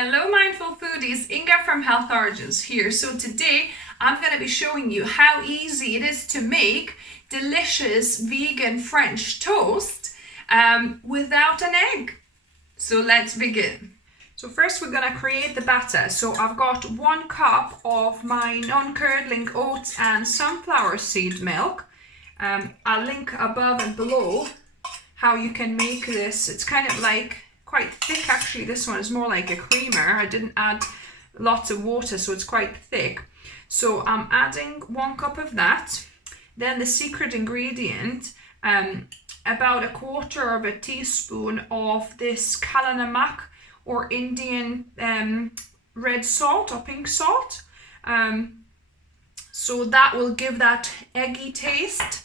Hello mindful foodies, Inga from Health Origins here. So today I'm going to be showing you how easy it is to make delicious vegan French toast without an egg. So let's begin. So first we're going to create the batter. So I've got 1 cup of my non-curdling oats and sunflower seed milk. I'll link above and below how you can make this. It's kind of like quite thick actually. This one is more like a creamer. I didn't add lots of water, so it's quite thick. So I'm adding 1 cup of that. Then the secret ingredient, about 1/4 teaspoon of this Kala Namak or Indian red salt or pink salt. So that will give that eggy taste.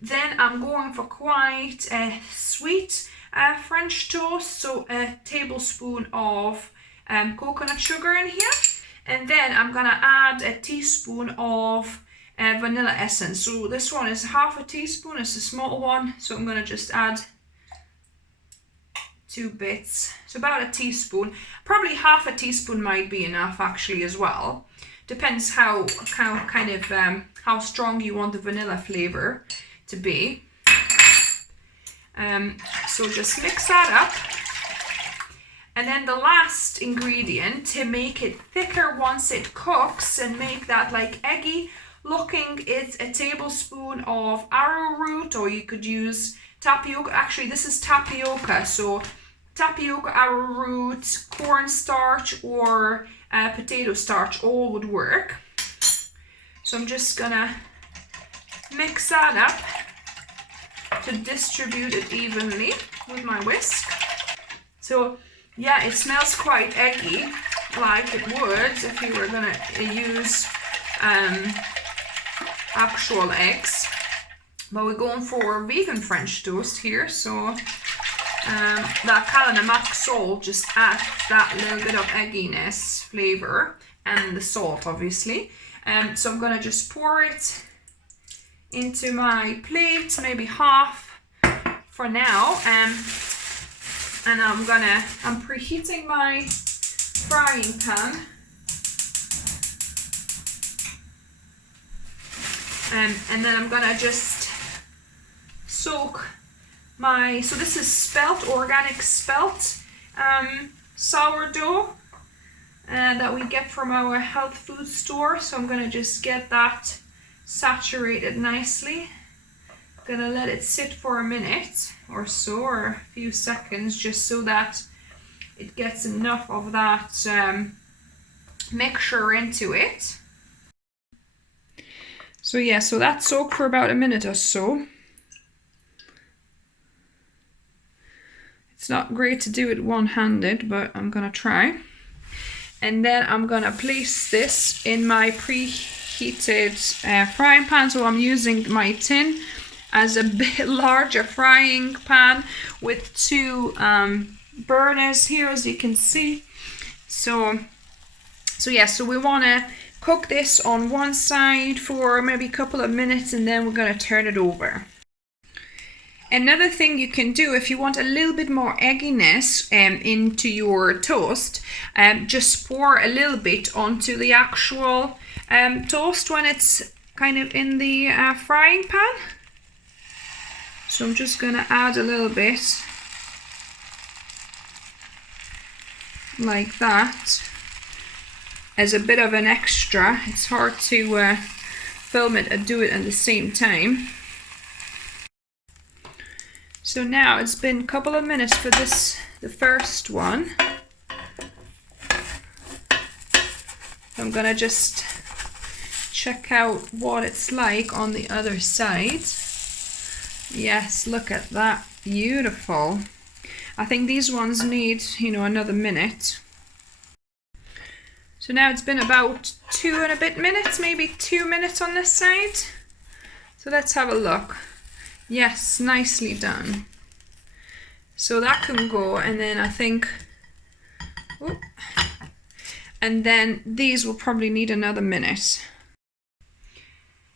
Then I'm going for quite a sweet French toast, so a tablespoon of coconut sugar in here, and then I'm gonna add a teaspoon of vanilla essence. So this one is 1/2 teaspoon, it's a small one, so I'm gonna just add 2 bits, so about a teaspoon. Probably 1/2 teaspoon might be enough actually as well. Depends how strong you want the vanilla flavor to be. So just mix that up, and then the last ingredient to make it thicker once it cooks and make that like eggy looking is a tablespoon of arrowroot, or you could use tapioca. Actually this is tapioca, so tapioca, arrowroot, cornstarch, or potato starch all would work. So I'm just gonna mix that up to distribute it evenly with my whisk. So yeah, it smells quite eggy, like it would if you were gonna use actual eggs, but we're going for vegan French toast here, so that Kala Namak salt just adds that little bit of egginess flavor, and the salt obviously. So I'm gonna just pour it into my plate, maybe half for now, and I'm preheating my frying pan, and then I'm gonna just soak my, so this is spelt, organic spelt sourdough that we get from our health food store. So I'm gonna just get that saturated nicely. Gonna let it sit for a minute or so, or a few seconds, just so that it gets enough of that mixture into it. So yeah, so that soaked for about a minute or so. It's not great to do it one-handed, but I'm gonna try. And then I'm gonna place this in my preheated frying pan. So I'm using my tin as a bit larger frying pan with 2 burners here, as you can see. So yeah, so we want to cook this on one side for maybe a couple of minutes, and then we're going to turn it over. Another thing you can do if you want a little bit more egginess into your toast, just pour a little bit onto the actual toast when it's kind of in the frying pan. So I'm just going to add a little bit like that as a bit of an extra. It's hard to film it and do it at the same time. So now it's been a couple of minutes for this, the first one. I'm gonna just check out what it's like on the other side. Yes, look at that, beautiful. I think these ones need, another minute. So now it's been about 2 and a bit minutes, maybe 2 minutes on this side. So let's have a look. Yes, nicely done. So that can go, and then I think, and then these will probably need another minute.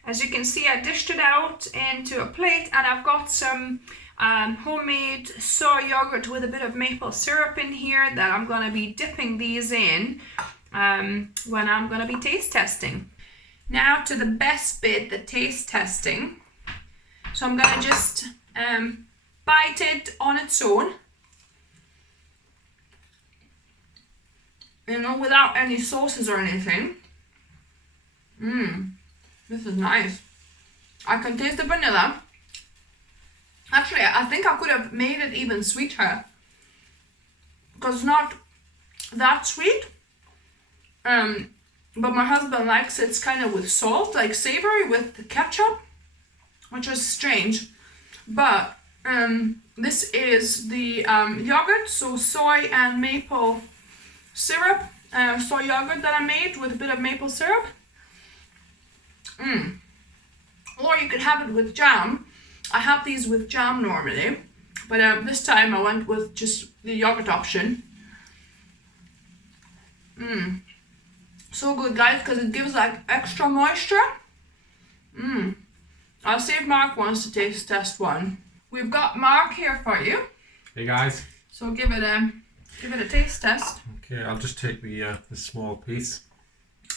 As you can see, I dished it out into a plate, and I've got some homemade soy yogurt with a bit of maple syrup in here that I'm going to be dipping these in when I'm going to be taste testing. Now to the best bit, the taste testing. So I'm going to just bite it on its own. You know, without any sauces or anything. This is nice. I can taste the vanilla. Actually, I think I could have made it even sweeter, because it's not that sweet. But my husband likes it kind of with salt, like savoury with the ketchup, which is strange. But this is the yogurt, so soy and maple syrup, soy yogurt that I made with a bit of maple syrup. Or you could have it with jam. I have these with jam normally, but this time I went with just the yogurt option. So good, guys, because it gives like extra moisture. I'll see if Mark wants to taste test one. We've got Mark here for you. Hey guys. So give it a taste test. Okay, I'll just take the small piece.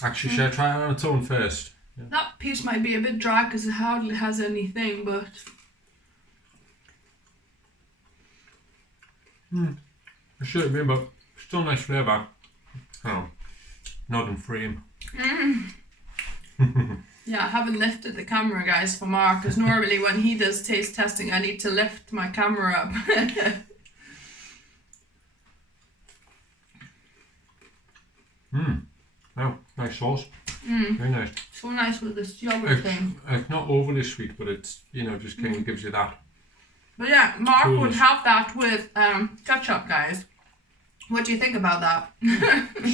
Actually, should I try it on its own first? Yeah. That piece might be a bit dry because it hardly has anything, but it should be, but still nice flavour. Oh, not in frame. Yeah, I haven't lifted the camera, guys, for Mark, because normally when he does taste testing, I need to lift my camera up. Oh, nice sauce. Very nice. So nice with this yogurt thing. It's not overly sweet, but it's, you know, just kind of gives you that. But yeah, Mark would have that with ketchup, guys. What do you think about that?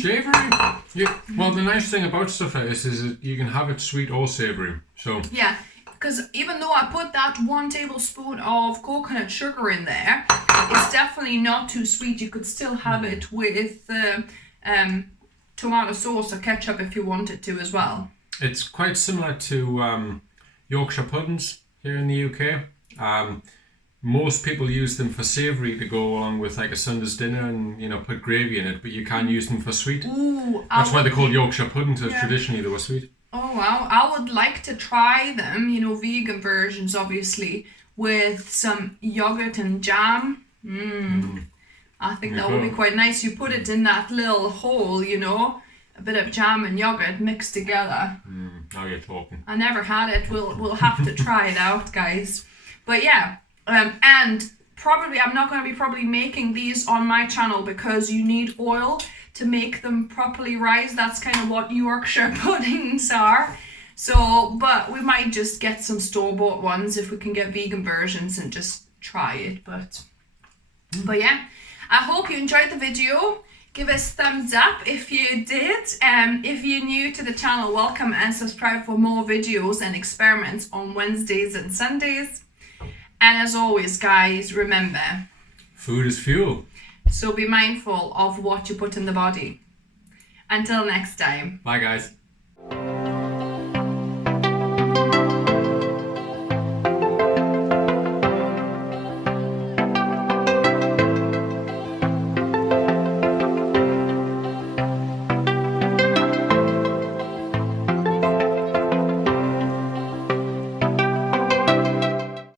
Savoury? Well, the nice thing about stuff like this is that you can have it sweet or savoury. So yeah, because even though I put that 1 tablespoon of coconut sugar in there, it's definitely not too sweet. You could still have it with tomato sauce or ketchup if you wanted to as well. It's quite similar to Yorkshire puddings here in the UK. Most people use them for savoury to go along with like a Sunday's dinner and, you know, put gravy in it, but you can use them for sweet. Ooh, that's why they're called Yorkshire puddings, because traditionally they were sweet. Oh wow, I would like to try them, you know, vegan versions obviously, with some yogurt and jam. I think that would be quite nice. You put it in that little hole, you know, a bit of jam and yogurt mixed together. Now you're talking. I never had it. We'll have to try it out, guys. But yeah, and probably I'm not going to be probably making these on my channel because you need oil to make them properly rise. That's kind of what Yorkshire puddings are. So, but we might just get some store-bought ones if we can get vegan versions and just try it. But yeah, I hope you enjoyed the video. Give us thumbs up if you did. If you're new to the channel, welcome and subscribe for more videos and experiments on Wednesdays and Sundays. And as always, guys, remember, food is fuel. So be mindful of what you put in the body. Until next time. Bye, guys.